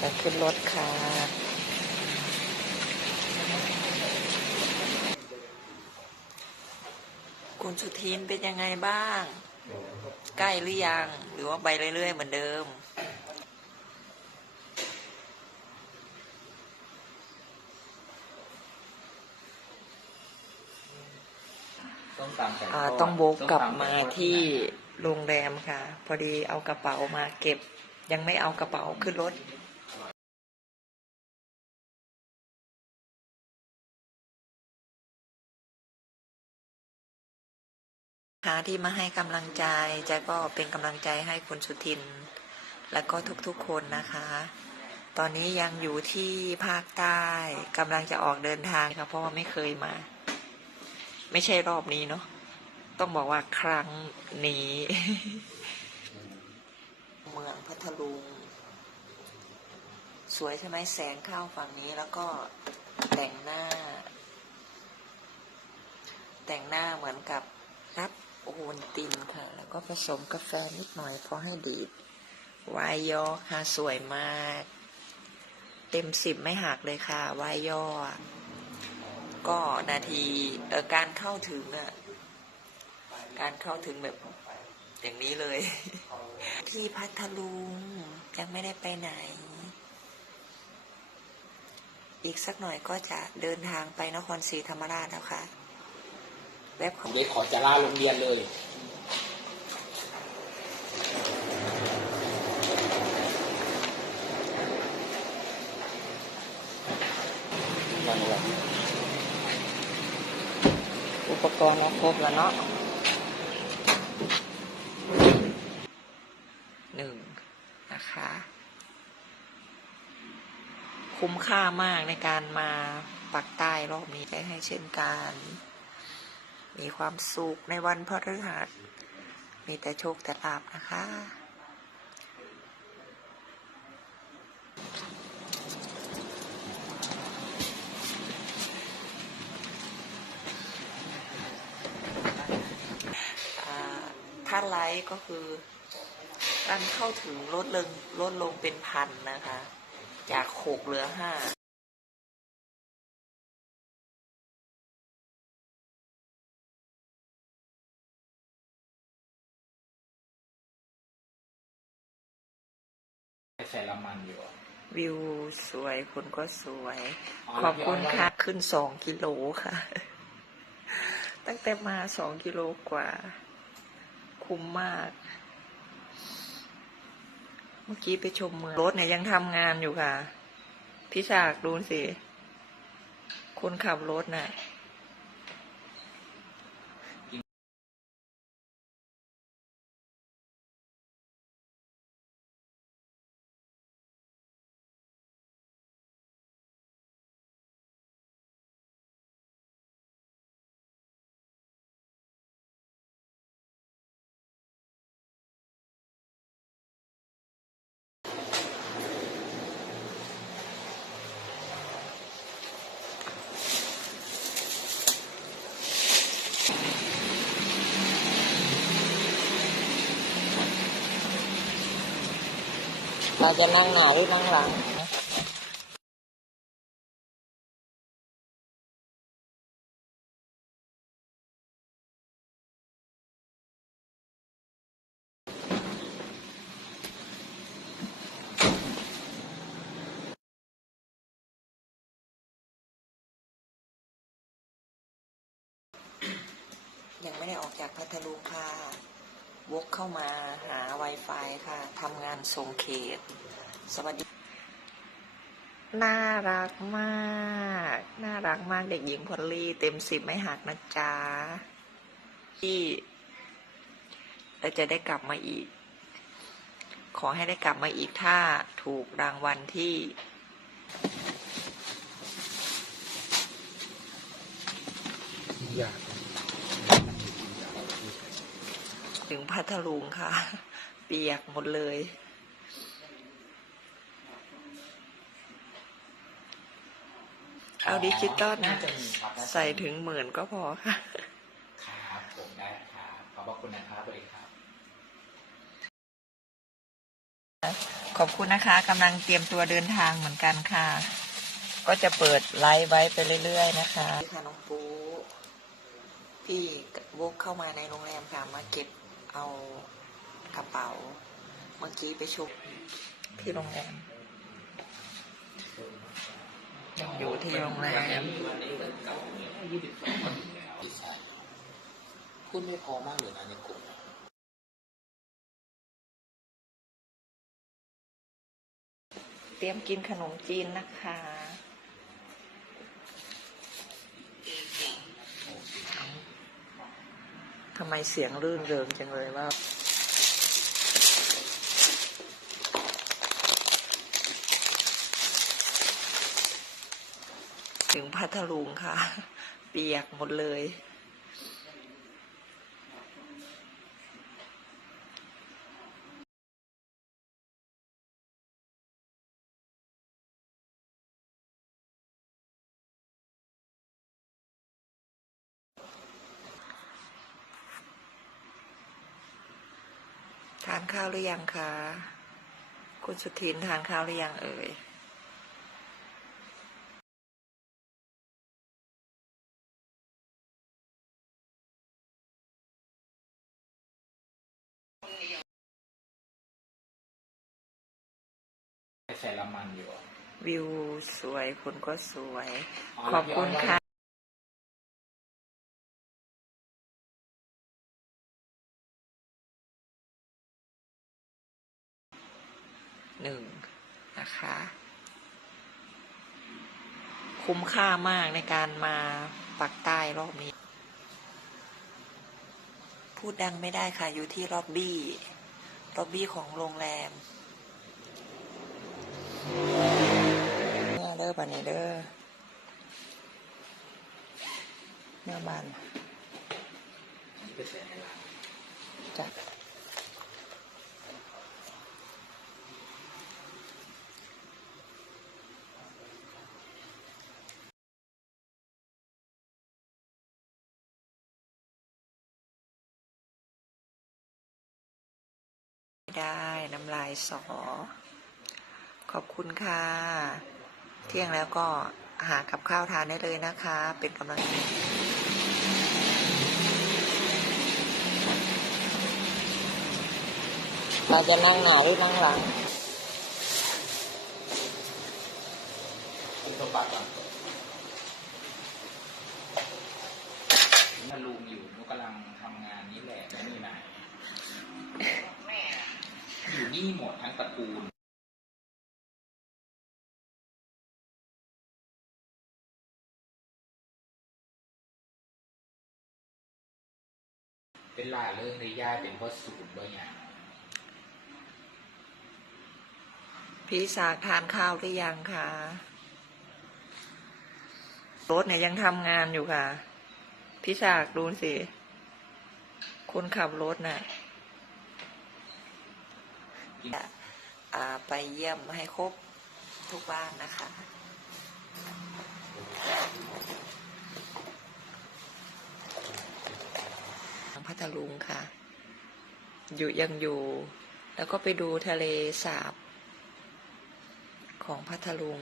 จะขึ้นรถค่ะ คุณสุทินเป็นยังไงบ้าง ใกล้หรือยัง หรือว่าไปเรื่อยๆ เหมือนเดิมต้มตำไก่ทอ่าดต้องโบกกลับส้ตำมาไก่ทอดที่โรงแรมค่ะ พอดีเอากระเป๋ามาเก็บ ยังไม่เอากระเป๋าขึ้นรถ ที่มาให้กำลังใจใจก็เป็นกำลังใจให้คุณสุทิน และก็ทุกๆคนนะคะ ตอนนี้ยังอยู่ที่ภาคใต้กำลังจะออกเดินทางค่ะเพราะว่าไม่เคยมา ไม่ใช่รอบนี้เนาะต้องบอกว่าครั้งนี้ เมืองพัทลุง สวยใช่ไหมแสงเข้าฝั่งนี้แล้วก็แต่งหน้า แต่งหน้าเหมือนกับ วัลตินค่ะ แล้วก็ผสมกาแฟนิดหน่อยพอให้ดีดวายยอค่ะ สวยมาก เต็มสิบไม่หักเลยค่ะวายยอก็นาทีเออการเข้าถึงอะการเข้าถึงแบบอย่างนี้เลย ที่พัทลุงยังไม่ได้ไปไหน อีกสักหน่อยก็จะเดินทางไปนครศรีธรรมราชแล้วค่ะ แวบผมเลยขอจะลาโรงเรียนเลยวันวันอุปกรณ์เราครบแล้วเนาะหนึ่งนะคะ คุ้มค่ามากในการมาปักใต้รอบนี้ได้ให้เช่นกัน มีความสุขในวันพฤหัสมีแต่โชคแต่ลาบนะคะอ่าถ้าไลค์ก็คือการเข้าถึงลดลงลดลงเป็นพันนะคะ จากหกเหลือห้า ใส่ละมันอยู่อะวิวสวยคนก็สวยอ๋อขอบคุณแล้วพี่อ้อยค่ะ ขึ้นสองกิโลค่ะ ตั้งแต่มาสองกิโลกว่า คุ้มมาก เมื่อกี้ไปชมเมืองรถเนี่ยยังทำงานอยู่ค่ะ พี่ฉากดูสิ คนขับรถน่ะ เราจะนั่งหน้าหรือนั่งหลังยังไม่ได้ออกจากพัทลุงค่ะ วกเข้ามาหา Wi-Fi ค่ะทำงานส่งเขต สวัสดี น่ารักมาก น่ารักมากเด็กหญิงพอลลี่ เต็มสิบไม่หักนะจ๊ะที่เราจะได้กลับมาอีก ขอให้ได้กลับมาอีกถ้าถูกรางวัลที่อยาก ถึงพัทลุงค่ะ เปียกหมดเลย เอาดิจิตอลน่าจะมีครับน่าจะมีใส่ถึงหมื่นก็พอค่ะ ครับผมได้ครับขอบพระคุณนะครับสวัสดีครับขขอบคุณนะคะกำลังเตรียมตัวเดินทางเหมือนกันค่ะ ก็จะเปิดไลฟ์ไว้ไปเรื่อย ๆ นะคะค่ะน้องปูพี่วกเข้ามาในโรงแรมค่ะมาเก็บ เอากระเป๋า เมื่อกี้ไปชุบที่โรงแรมยังอยู่ที่โรงแรมพูดไม่พอมากเลยนะในกลุ่มเตรียมกินขนมจีนนะคะ ทำไมเสียงรื่นเริงจังเลยว่าถึงพัทลุงค่ะ เปียกหมดเลยานข้าวหรือยังคะ คุณสุทินทานข้าวหรือยังเอ่ยใส่ละมันอยู่อะวิวสวยคุณก็สวยอ๋อขอบคุณแล้วพี่ค่ะ หนึ่งนะคะ ค่ามากในการมาปักใต้รอบนี้ พูดดังไม่ได้ค่ะ อยู่ที่ล็อบบี้ ล็อบบี้ของโรงแรมเนี่ยเด้อบันนี้เด้อเนี่ยบานจ้ะ ไม่ได้น้ำลายสอ ขอบคุณค่ะ เที่ยงแล้วก็หากับข้าวทานได้เลยนะคะ เป็นกำลังใจเราจะนั่งหน้าหรือนั่งหลังคุณสมบัติก่อนมันลุงอยู่นุกกำลังทำงานนี้แหละแล้วนี่ไหน อยู่นี่หมดทั้งตระกูลเป็นลาเรื่องในย่าเป็นพราะสูตรบางอย่างพี่สากทานข้าวหรือยังคะรถเนี่ยยังทำงานอยู่ค่ะ พี่สากดูสิ คนขับรถน่ะอ่า ไปเยี่ยมให้ครบทุกบ้านนะคะทางพัทลุงค่ะ อยู่ยังอยู่ แล้วก็ไปดูทะเลสาบ ของพัทลุง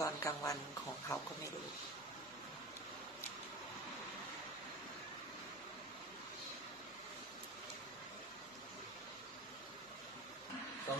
ตอนกลางวันของเขาก็ไม่รู้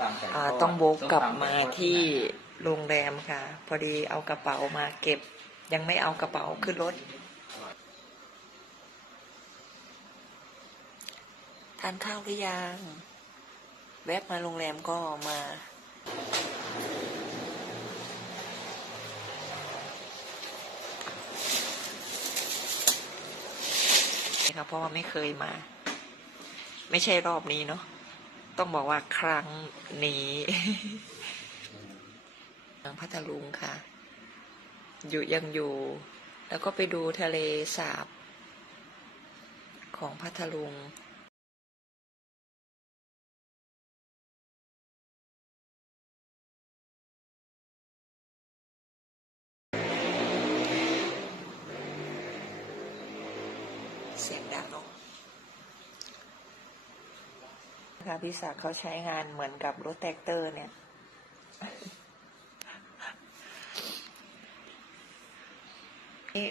ต้มตำไก่อ่าทดต้องโบกกลับส้ตำไมาที่โรงแรมค่ะ พอดีเอากระเป๋ามาเก็บ ยังไม่เอากระเป๋าขึ้นรถ ทานข้าวหรือยัง แวะมาโรงแรมก็มาครับเพราะว่าไม่เคยมา ไม่ใช่รอบนี้เนาะ ต้องบอกว่าครั้งนี้เมืองพัทลุงค่ะ อยู่ยังอยู่ แล้วก็ไปดูทะเลสาบของพัทลุง อ เสียงดังเนาะ ค่ะพี่ศักดิ์เขาใช้งานเหมือนกับรถแท็กเตอร์เนี่ย นี่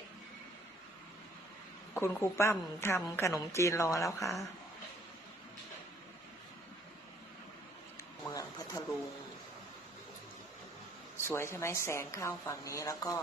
คุณครูปั้มทำขนมจีนรอแล้วค่ะ เมืองพัทลุง สวยใช่ไหมแสงเข้าฝั่งนี้แล้วก็